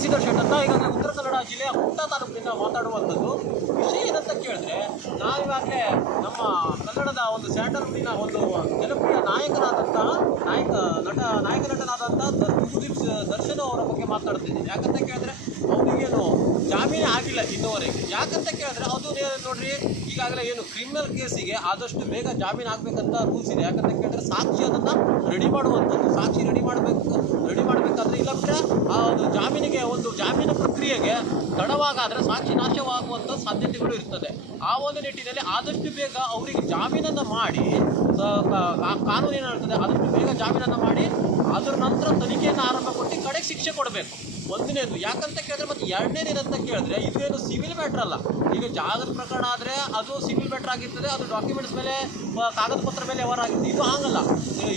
Sridhar set ಅಂತ ಈಗ ಉತ್ತರ ಕನ್ನಡ ಜಿಲ್ಲೆಯ ಕುಮಟಾ ತಾಲೂಕಿನಿಂದ ಮಾತಾಡುವಂಥದ್ದು. ವಿಷಯ ಏನಂತ ಕೇಳಿದ್ರೆ, ನಾವಿವಾಗಲೇ ನಮ್ಮ ಕನ್ನಡದ ಒಂದು ಸ್ಯಾಂಡಲ್ವುಡ್ಡಿನ ಒಂದು ಜನಪ್ರಿಯ ನಾಯಕ ನಟನಾದಂಥ ದರ್ಶನ್ ಅವರ ಬಗ್ಗೆ ಮಾತಾಡ್ತಿದ್ದೀನಿ. ಯಾಕಂತ ಕೇಳಿದ್ರೆ ಅವರಿಗೇನು ಜಾಮೀನು ಆಗಿಲ್ಲ ಇನ್ನುವರೆಗೆ. ಯಾಕಂತ ಕೇಳಿದ್ರೆ ಅದು ನೋಡ್ರಿ, ಈಗಾಗಲೇ ಏನು ಕ್ರಿಮಿನಲ್ ಕೇಸಿಗೆ ಆದಷ್ಟು ಬೇಗ ಜಾಮೀನು ಆಗಬೇಕಂತ ರೂಲ್ಸ್ ಇದೆ. ಯಾಕಂತ ಕೇಳಿದ್ರೆ ಸಾಕ್ಷಿ ಅದನ್ನು ರೆಡಿ ಮಾಡುವಂಥದ್ದು, ಸಾಕ್ಷಿ ರೆಡಿ ಮಾಡಬೇಕಾದ್ರೆ ಇಲ್ಲ ಬಿಟ್ಟರೆ ಆ ಒಂದು ಜಾಮೀನು ಪ್ರಕ್ರಿಯೆಗೆ ತಡವಾಗಾದರೆ ಸಾಕ್ಷಿ ನಾಶವಾಗುವಂಥ ಸಾಧ್ಯತೆಗಳು ಇರ್ತದೆ. ಆ ಒಂದು ನಿಟ್ಟಿನಲ್ಲಿ ಆದಷ್ಟು ಬೇಗ ಅವರಿಗೆ ಜಾಮೀನನ್ನು ಮಾಡಿ, ಕಾನೂನು ಏನು ಹೇಳ್ತದೆ ಆದಷ್ಟು ಬೇಗ ಜಾಮೀನನ್ನು ಮಾಡಿ ಅದರ ನಂತರ ತನಿಖೆಯನ್ನು ಆರಂಭ ಕೊಟ್ಟು ಕಡೆಗೆ ಶಿಕ್ಷೆ ಕೊಡಬೇಕು. ಒಂದನೇದು. ಯಾಕಂತ ಕೇಳಿದ್ರೆ ಮತ್ತೆ ಎರಡನೇದು ಏನಂತ ಕೇಳಿದ್ರೆ, ಇದು ಏನು ಸಿವಿಲ್ ಮ್ಯಾಟ್ರ್ ಅಲ್ಲ. ಈಗ ಜಾಗದ ಪ್ರಕರಣ ಆದರೆ ಅದು ಸಿವಿಲ್ ಮ್ಯಾಟ್ರ್ ಆಗಿರ್ತದೆ, ಅದು ಡಾಕ್ಯುಮೆಂಟ್ಸ್ ಮೇಲೆ ಕಾಗದ ಪತ್ರ ಮೇಲೆ ವ್ಯವಹಾರ ಆಗಿರ್ತದೆ. ಇದು ಹಾಗಲ್ಲ,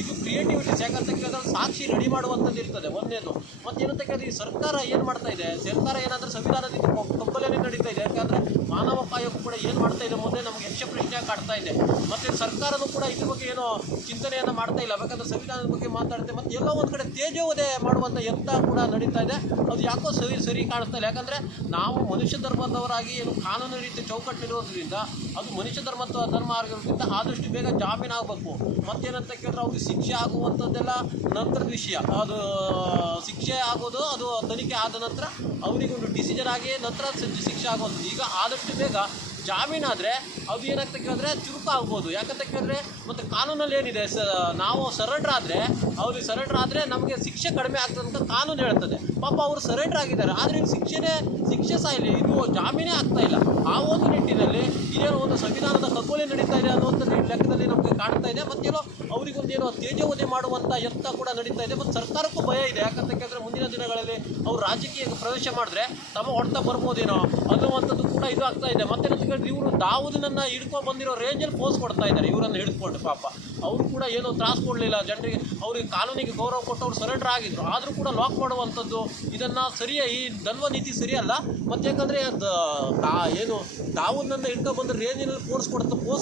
ಇದು ಕ್ರಿಯೇಟಿವಿಟೀಸ್. ಯಾಕಂತ ಕೇಳಿದ್ರೆ ಸಾಕ್ಷಿ ರೆಡಿ ಮಾಡುವಂಥದ್ದು ಇರ್ತದೆ ಒಂದೇನು. ಮತ್ತೇನಂತ ಕೇಳಿದ್ರೆ ಈ ಸರ್ಕಾರ ಏನು ಮಾಡ್ತಾ ಇದೆ, ಸರ್ಕಾರ ಏನಂದರೆ ಸಂವಿಧಾನದಿಂದ ಕಬ್ಬಲೇನೆ ನಡೀತಾ ಇದೆ. ಯಾಕಂದರೆ ಮಾನವ ಆಯೋಗ ಕೂಡ ಏನು ಮಾಡ್ತಾ ಇದೆ ಮುಂದೆ ನಮಗೆ ಯಕ್ಷ ಪ್ರಶ್ನೆ ಕಾಡ್ತಾ ಇದೆ. ಮತ್ತು ಸರ್ಕಾರನೂ ಕೂಡ ಇದ್ರ ಬಗ್ಗೆ ಏನೋ ಚಿಂತನೆಯನ್ನು ಮಾಡ್ತಾ ಇಲ್ಲ. ಯಾಕಂದರೆ ಸಂವಿಧಾನದ ಬಗ್ಗೆ ಮಾತಾಡುತ್ತೆ. ಮತ್ತು ಎಲ್ಲೋ ಒಂದು ಕಡೆ ತೇಜೋವಧೆ ಮಾಡುವಂಥ ಯತ್ನ ಕೂಡ ನಡೀತಾ ಇದೆ. ಅದು ಯಾಕೋ ಸರಿ ಕಾಣಿಸ್ತಾ ಇಲ್ಲ. ಯಾಕಂದರೆ ನಾವು ಮನುಷ್ಯ ಧರ್ಮದವರಾಗಿ ಏನು ಕಾನೂನು ರೀತಿ ಚೌಕಟ್ಟಿರೋದ್ರಿಂದ ಅದು ಮನುಷ್ಯ ಧರ್ಮ ಆಗಿರೋದ್ರಿಂದ ಆದಷ್ಟು ಬೇಗ ಜಾಮೀನು ಆಗಬೇಕು. ಮತ್ತೇನಂತ ಕೇಳಿದ್ರೆ ಅವ್ರಿಗೆ ಶಿಕ್ಷೆ ಆಗುವಂಥದ್ದೆಲ್ಲ ನಂತರದ ವಿಷಯ. ಅದು ಶಿಕ್ಷೆ ಆಗೋದು ಅದು ತನಿಖೆ ಆದ ನಂತರ ಅವರಿಗೊಂದು ಡಿಸಿಷನ್ ಆಗಿ ನಂತರ ಶಿಕ್ಷೆ ಆಗುವಂಥದ್ದು. ಈಗ ಆದಷ್ಟು ಬೇಗ ಜಾಮೀನಾದರೆ ಅದು ಏನಾಗ್ತಾ ಕೇಳಿದ್ರೆ ಚುರುಕು ಆಗ್ಬೋದು. ಯಾಕಂತ ಕೇಳಿದ್ರೆ ಮತ್ತು ಕಾನೂನಲ್ಲಿ ಏನಿದೆ, ನಾವು ಸರೆಂಡರ್ ಆದರೆ ನಮಗೆ ಶಿಕ್ಷೆ ಕಡಿಮೆ ಆಗ್ತದೆ ಅಂತ ಕಾನೂನು ಹೇಳ್ತದೆ. ಪಾಪ ಅವರು ಸರೆಂಡರ್ ಆಗಿದ್ದಾರೆ, ಆದರೆ ಶಿಕ್ಷೆ ಸಹ ಇಲ್ಲಿ ಇದು ಜಾಮೀನೇ ಆಗ್ತಾ ಇಲ್ಲ. ಆ ಒಂದು ನಿಟ್ಟಿನಲ್ಲಿ ಇದೇನೋ ಒಂದು ಸಂವಿಧಾನದ ಕಗ್ಗೊಲೆ ನಡೀತಾ ಇದೆ ಅನ್ನುವಂಥ ಲೆಕ್ಕದಲ್ಲಿ ನಮಗೆ ಕಾಣ್ತಾ ಇದೆ. ಮತ್ತೇನೋ ಅವರಿಗೊಂದೇನೋ ತೇಜೋವಧೆ ಮಾಡುವಂಥ ಯತ್ನ ಕೂಡ ನಡೀತಾ ಇದೆ. ಮತ್ತು ಸರ್ಕಾರಕ್ಕೂ ಭಯ ಇದೆ. ಯಾಕಂತ ಕೇಳಿದ್ರೆ ಮುಂದಿನ ದಿನಗಳಲ್ಲಿ ಅವರು ರಾಜಕೀಯಕ್ಕೆ ಪ್ರವೇಶ ಮಾಡಿದ್ರೆ ತಮ್ಮ ಹೊಡೆತ ಬರ್ಬೋದೇನೋ ಅನ್ನುವಂಥದ್ದು ಕೂಡ ಇದು ಆಗ್ತಾ ಇದೆ. ಮತ್ತೇನಂತ ಕೇಳಿದ್ರೆ ಇವರು ದಾವೂದನನ್ನು ಹಿಡ್ಕೊಂಡು ಬಂದಿರೋ ರೇಂಜಲ್ಲಿ ಪೋಸ್ ಕೊಡ್ತಾ ಇದ್ದಾರೆ. ಇವರನ್ನು ಹಿಡ್ಕೊಂಡು ಪಾಪ ಅವರು ಕೂಡ ಏನೋ ತ್ರಾಸು ಕೊಡಲಿಲ್ಲ ಜನರಿಗೆ, ಅವರಿಗೆ ಕಾನೂನಿಗೆ ಗೌರವ ಕೊಟ್ಟು ಅವರು ಸರೆಂಡರ್ ಆಗಿದ್ರು. ಆದರೂ ಕೂಡ ಲಾಕ್ ಮಾಡುವಂಥದ್ದು ಇದನ್ನು ಈ ದಲ್ವ ನೀತಿ ಸರಿಯಲ್ಲ. ಮತ್ತು ಯಾಕಂದರೆ ಏನು ದಾವೂದನನ್ನು ಹಿಡ್ಕೊಬಂದು ರೇಂಜಿನಲ್ಲಿ ಪೋಸ್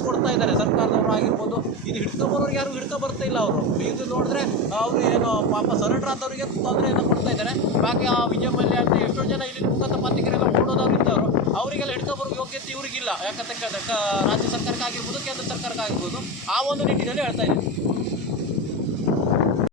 ಕೊಡ್ತಾ ಇದ್ದಾರೆ ಸರ್ಕಾರದವರು ಆಗಿರ್ಬೋದು. ಇದು ಹಿಡ್ಕೊಬರೋರಿಗೆ ಯಾರು ಬರ್ತಾ ಇಲ್ಲ. ಅವರು ಇದು ನೋಡಿದ್ರೆ ಅವರು ಏನು ಪಾಪ ಸರೆಂಡರ್ ಆದವರಿಗೆ ತೊಂದರೆಯನ್ನು ಕೊಡ್ತಾ ಇದ್ದಾರೆ. ಬಾಕಿ ಆ ವಿಜಯ ಮಲ್ಯ ಅಂತ ಎಷ್ಟೋ ಜನ ಇಲ್ಲಿ ಮುಖತ ಪತ್ರಿಕೆರೆಲ್ಲ ಓಡೋದವ್ರು ಇದ್ದವರು ಅವರಿಗೆಲ್ಲ ಹಿಡ್ಕೊಬರೋ ಯೋಗ್ಯತೆ ಇವ್ರಿಗಿಲ್ಲ. ಯಾಕಂತ ಕೇಳಿದ್ರೆ ರಾಜ್ಯ ಸರ್ಕಾರಕ್ಕಾಗಿರ್ಬೋದು, ಕೇಂದ್ರ ಸರ್ಕಾರಕ್ಕಾಗಿರ್ಬೋದು. ಆ ಒಂದು ನಿಟ್ಟಿನಲ್ಲಿ ಹೇಳ್ತಾ ಇದ್ದೀನಿ.